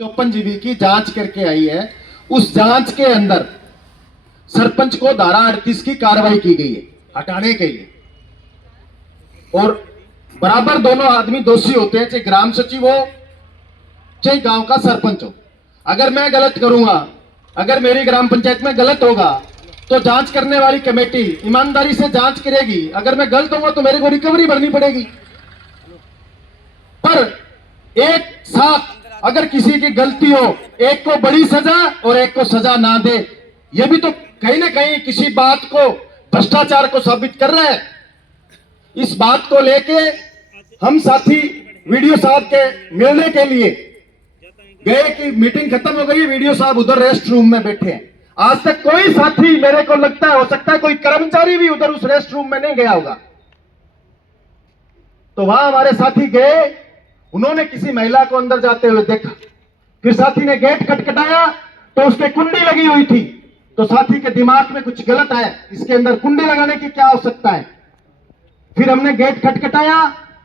54 GB की जांच करके आई है। उस जांच के अंदर सरपंच को धारा 38 की कार्रवाई की गई है हटाने के लिए, और बराबर दोनों आदमी दोषी होते हैं, चाहे ग्राम सचिव हो चाहे गांव का सरपंच हो। अगर मैं गलत करूंगा, अगर मेरी ग्राम पंचायत में गलत होगा तो जांच करने वाली कमेटी ईमानदारी से जांच करेगी। अगर मैं गलत होगा तो मेरे को रिकवरी भरनी पड़ेगी। पर एक साथ अगर किसी की गलती हो, एक को बड़ी सजा और एक को सजा ना दे, यह भी तो कहीं ना कहीं किसी बात को, भ्रष्टाचार को साबित कर रहा है। इस बात को लेके हम साथी वीडियो साहब के मिलने के लिए गए कि मीटिंग खत्म हो गई, वीडियो साहब उधर रेस्ट रूम में बैठे हैं। आज तक कोई साथी, मेरे को लगता है हो सकता है कोई कर्मचारी भी उधर उस रेस्ट रूम में नहीं गया होगा। तो वहां हमारे साथी गए, उन्होंने किसी महिला को अंदर जाते हुए देखा, फिर साथी ने गेट खटखटाया तो उसके कुंडी लगी हुई थी। तो साथी के दिमाग में कुछ गलत आया, इसके अंदर कुंडी लगाने की क्या आवश्यकता है। फिर हमने गेट खटखटाया,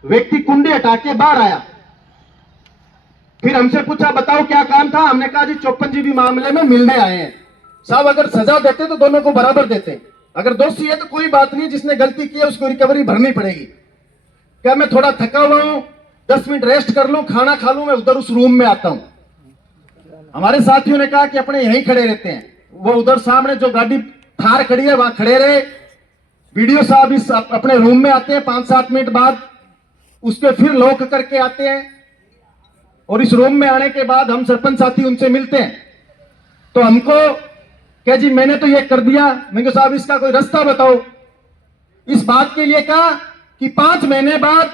व्यक्ति कुंडी हटा के बाहर आया। फिर हमसे पूछा बताओ क्या काम था। हमने कहा जी 54 जीबी मामले में मिलने आए हैं। साहब अगर सजा देते तो दोनों को बराबर देते, अगर दोषी है तो कोई बात नहीं, जिसने गलती की है उसको रिकवरी भरनी पड़ेगी। क्या मैं थोड़ा थका हुआ हूं, 10 मिनट रेस्ट कर लूं, खाना खा लूं, मैं उधर उस रूम में आता हूं। हमारे साथियों ने कहा कि अपने यहीं खड़े रहते हैं। वो उधर सामने जो गाड़ी थार खड़ी है वहां खड़े रहे। वीडियो साहब इस अपने रूम में आते हैं, 5-7 मिनट बाद उसके फिर लॉक करके आते हैं, और इस रूम में आने के बाद हम सरपंच साथी उनसे मिलते हैं। तो हमको क्या जी मैंने तो ये कर दिया, मैं कहा साहब इसका कोई रास्ता बताओ। इस बात के लिए कहा कि 5 महीने बाद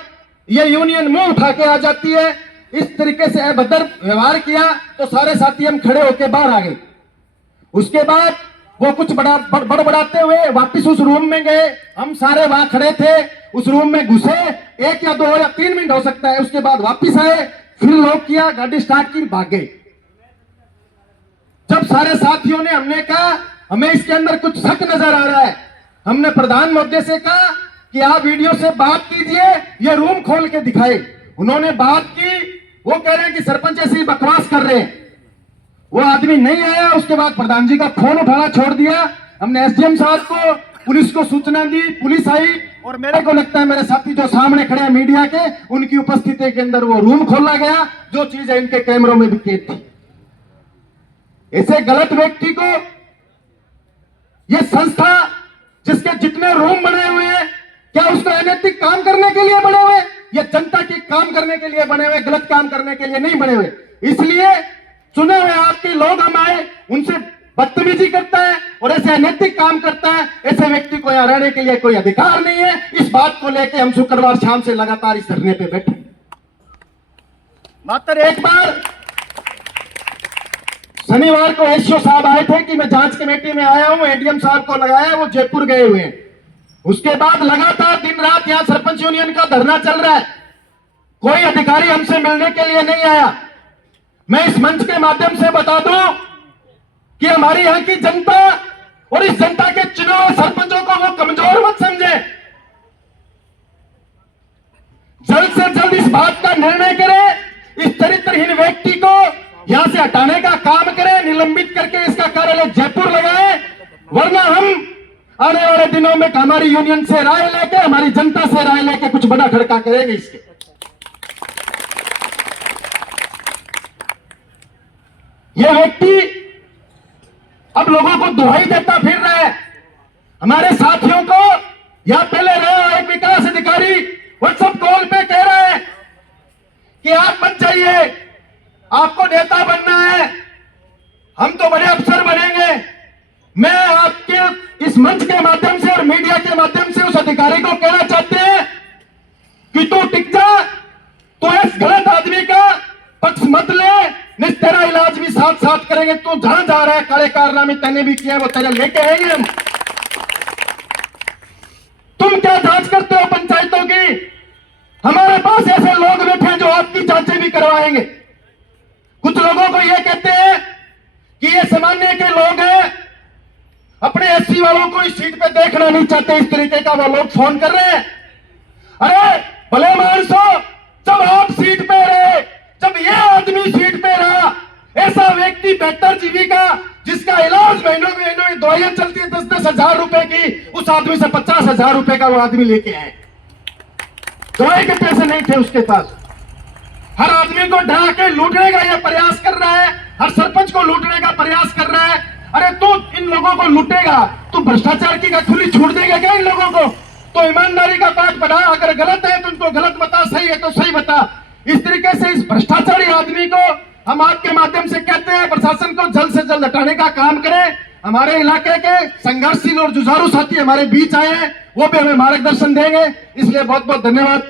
ये यूनियन मुंह उठा के आ जाती है। इस तरीके से अभद्र व्यवहार किया तो सारे साथी हम खड़े होकर बाहर आ गए। उसके बाद वो कुछ बड़बड़ाते हुए वापस उस रूम में गए। हम सारे वहां खड़े थे, उस रूम में घुसे, 1 या 2 या 3 मिनट हो सकता है। उसके बाद वापस आए, फिर लॉक किया, गाड़ी स्टार्ट की, भाग गए। जब सारे साथियों ने, हमने कहा हमें इसके अंदर कुछ शक नजर आ रहा है, हमने प्रधान महोदय से कहा कि आप वीडियो से बात कीजिए, ये रूम खोल के दिखाए। उन्होंने बात की, वो कह रहे हैं कि सरपंच ऐसे ही बकवास कर रहे हैं। वो आदमी नहीं आया। उसके बाद प्रधान जी का फोन उठाना छोड़ दिया। हमने एसडीएम साहब को, पुलिस को सूचना दी, पुलिस आई, और मेरे को लगता है मेरे साथी जो सामने खड़े हैं मीडिया के, उनकी उपस्थिति के अंदर वो रूम खोला गया, जो चीज है इनके कैमरों में भी कैद थी। ऐसे गलत व्यक्ति को, ये संस्था जिसके जितने रूम बने हुए हैं, क्या उसको अनैतिक काम करने के लिए बने हुए? ये जनता के काम करने के लिए बने हुए, गलत काम करने के लिए नहीं बने हुए। इसलिए चुने हुए आपके लोग हम आए, उनसे बदतमीजी करता है और ऐसे अनैतिक काम करता है, ऐसे व्यक्ति को यहां रहने के लिए कोई अधिकार नहीं है। इस बात को लेकर हम शुक्रवार शाम से लगातार इस धरने पे बैठे। मात्र एक बार शनिवार को एसओ साहब आए थे कि मैं जांच कमेटी में आया हूं, एडीएम साहब को लगाया, वो जयपुर गए हुए हैं। उसके बाद लगातार दिन रात यहां सरपंच यूनियन का धरना चल रहा है। कोई अधिकारी हमसे मिलने के लिए नहीं आया। मैं इस मंच के माध्यम से बता दूं कि हमारी यहां की जनता और इस जनता के चुने हुए सरपंचों को वो कमजोर मत समझे। जल्द से जल्द इस बात का निर्णय करें, इस चरित्रहीन व्यक्ति को यहां से हटाने का काम करें, निलंबित करके इसका कार्यालय जयपुर लगाएं, वरना हम आने वाले दिनों में हमारी यूनियन से राय लेके, हमारी जनता से राय लेके कुछ बड़ा खड़का करेंगे। इसके यह व्यक्ति अब लोगों को दुहाई देता फिर रहा है। हमारे साथियों को, यहां पहले रहा एक विकास अधिकारी व्हाट्सएप कॉल पे कह रहा है कि आप बन जाइए, आपको नेता बनना है, हम तो बड़े अफसर बनेंगे। मैं आपके इस मंच के माध्यम से और मीडिया के माध्यम से उस अधिकारी को कहना चाहते हैं कि तू टिक जा, तो इस गलत आदमी का पक्ष मत ले, नहीं तेरा इलाज भी साथ साथ करेंगे। तू जहां जा रहा है, काले कारनामे तैने भी किया, वो तेरे लेके आएंगे हम। तुम क्या जांच करते हो पंचायतों की? हमारे पास ऐसे लोग बैठे हैं जो आपकी जांचें भी करवाएंगे। कुछ लोगों को यह कहते हैं कि ये सामान्य के लोग हैं, अपने एससी वालों को इस सीट पे देखना नहीं चाहते, इस तरीके का वो लोग फोन कर रहे हैं। अरे भले मानसो, जब आप सीट पे रहे, जब ये आदमी सीट पे रहा, इतनी बेहतर जीविका, जिसका इलाज महीनों में दवाइयां चलती है 10-10 हजार रुपए की, उस आदमी से 50,000 रुपए का वो आदमी लेके आए। दवाई के पैसे नहीं थे उसके पास। हर आदमी को ढा के लूटने का यह प्रयास कर रहा है, हर सरपंच को लूटने का प्रयास कर रहा है। अरे तू इन लोगों को लूटेगा, तू भ्रष्टाचार की खुली छूट देगा क्या इन लोगों को? तो ईमानदारी का पाठ पढ़ा, अगर गलत है तो उनको गलत बता, सही है तो सही बता। इस तरीके से इस भ्रष्टाचारी आदमी को हम आपके माध्यम से कहते हैं प्रशासन को जल्द से जल्द हटाने का काम करें। हमारे इलाके के संघर्षशील और जुझारू साथी हमारे बीच आए हैं, वो भी हमें मार्गदर्शन देंगे। इसलिए बहुत बहुत धन्यवाद।